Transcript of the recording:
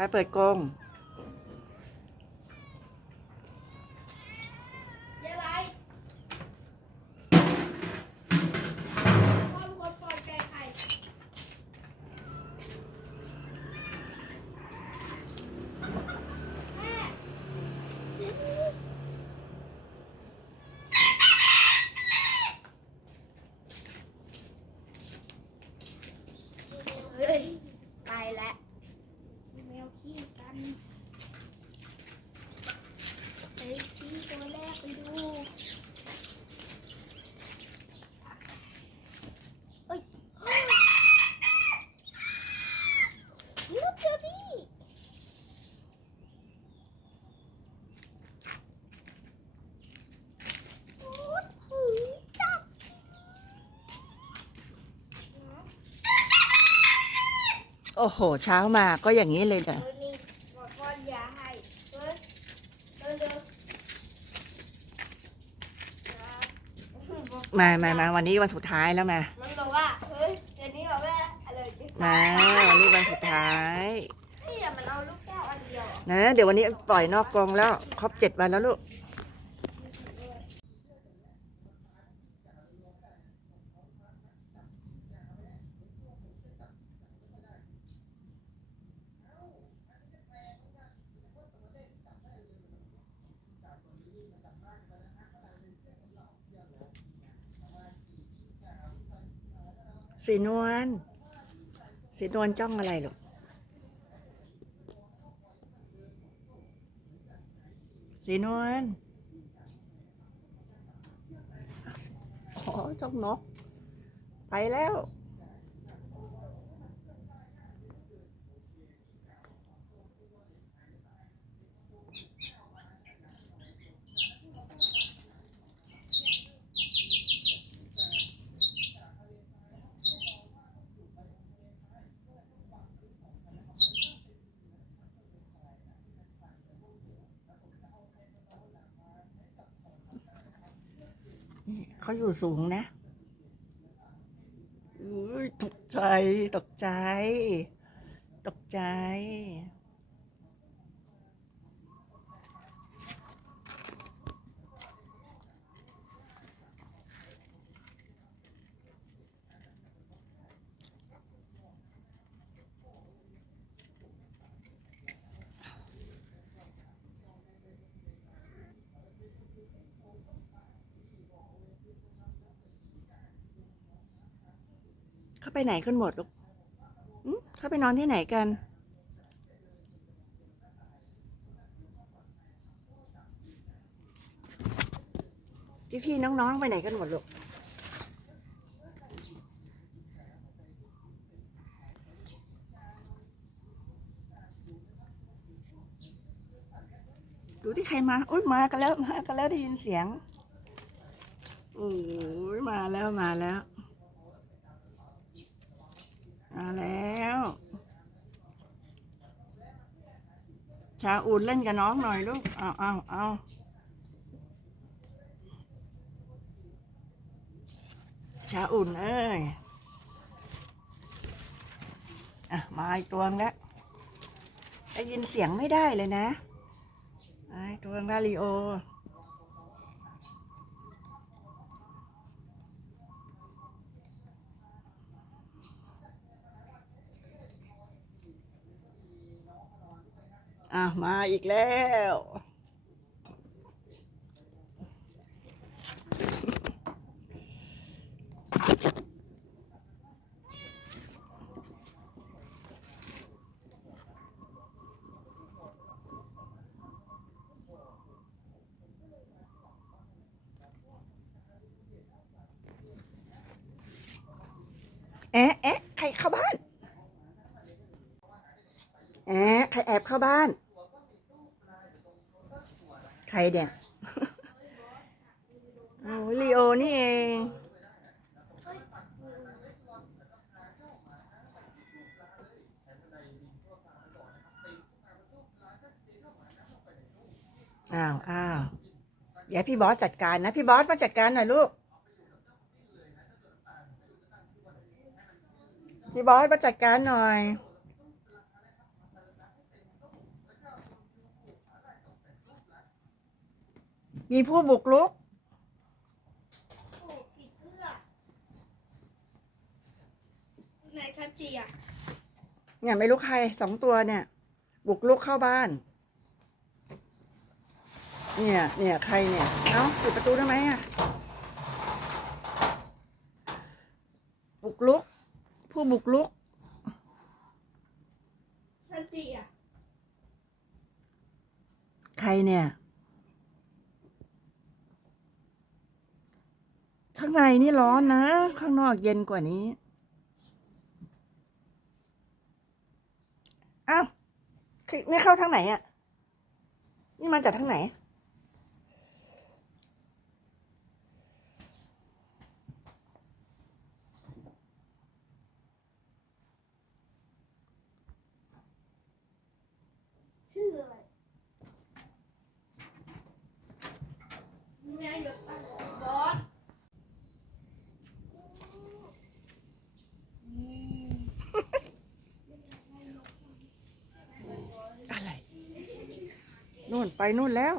ไปเปิดกรง เดี๋ยวอะไรพ่อเป็นคนปล่อยแกไข่แม่เฮ้ย ไปแล้วแมวขี้กัน ใช้ขี้ตัวแรก ไปดูเอ้ยลูกเจอนี่โอ้ยหูจับโอ้โห เช้ามาก็อย่างนี้เลยเนอะเออนี่บอกป้อนยาให้เฮ้ยเร็วเร็วๆ มามามาวันนี้วันสุดท้ายแล้วมา มันบอกว่าเฮ้ยเดี๋ยวนี้บอกแม่อะไรจะมาวันนี้วันสุดท้ายเฮ้ยมันเอาลูกแก้วอันเดียวอะนะเดี๋ยววันนี้ปล่อยนอกกรงแล้ว ครบเจ็ดวันแล้วลูก สีนวลสีนวลจ้องอะไรลูกสีนวลอ๋อจ้องนก ไปแล้ว เขาอยู่สูงนะอุ้ยตกใจ ตกใจ ตกใจ ไปไหนกันหมดลูกเขาไปนอนที่ไหนกัน พี่พี่น้องๆไปไหนกันหมดลูกดูที่ใครมาโอ้ยมากันแล้วมากันแล้วได้ยินเสียงโอ้ยมาแล้วมาแล้ว มาแล้ว ชาอุ่นเล่นกับน้องหน่อยลูก เอาเอาเอาชาอุ่นเอ้ย อะ มาอีกตัวนึงแล้วได้ยินเสียงไม่ได้เลยนะไอ้ตัวนึงล้วลีโอ อะมาอีกแล้ว เอ๊ะเอ๊ะใครเข้าบ้าน เอ๊ะใครแอบ เข้าบ้าน ใครเนี่ยโอ้ลีโอนี่เอง อ้าวอ้าวอย่าพี่บอสจัดการนะ พี่บอสมาจัดการหน่อยลูก พี่บอสมาจัดการหน่อย มีผู้บุกรุกโอ้ผิดเพื่อไหนทัชจีอะเนี่ยไม่รู้ใครสองตัวเนี่ย บุกรุกเข้าบ้าน เนี่ยเนี่ยใครเนี่ย เอ้าปิดประตูได้ไหมอะ บุกรุก ผู้บุกรุกทัชจีอะ ใครเนี่ย ข้างในนี่ร้อนนะ ข้างนอกเย็นกว่านี้ อ้าวคือนี่เข้าทางไหนอะ นี่มาจากทางไหน ชื่ออะไรเนี่ยหยดตั้งบอส อะไร นู่นไปนู่นแล้ว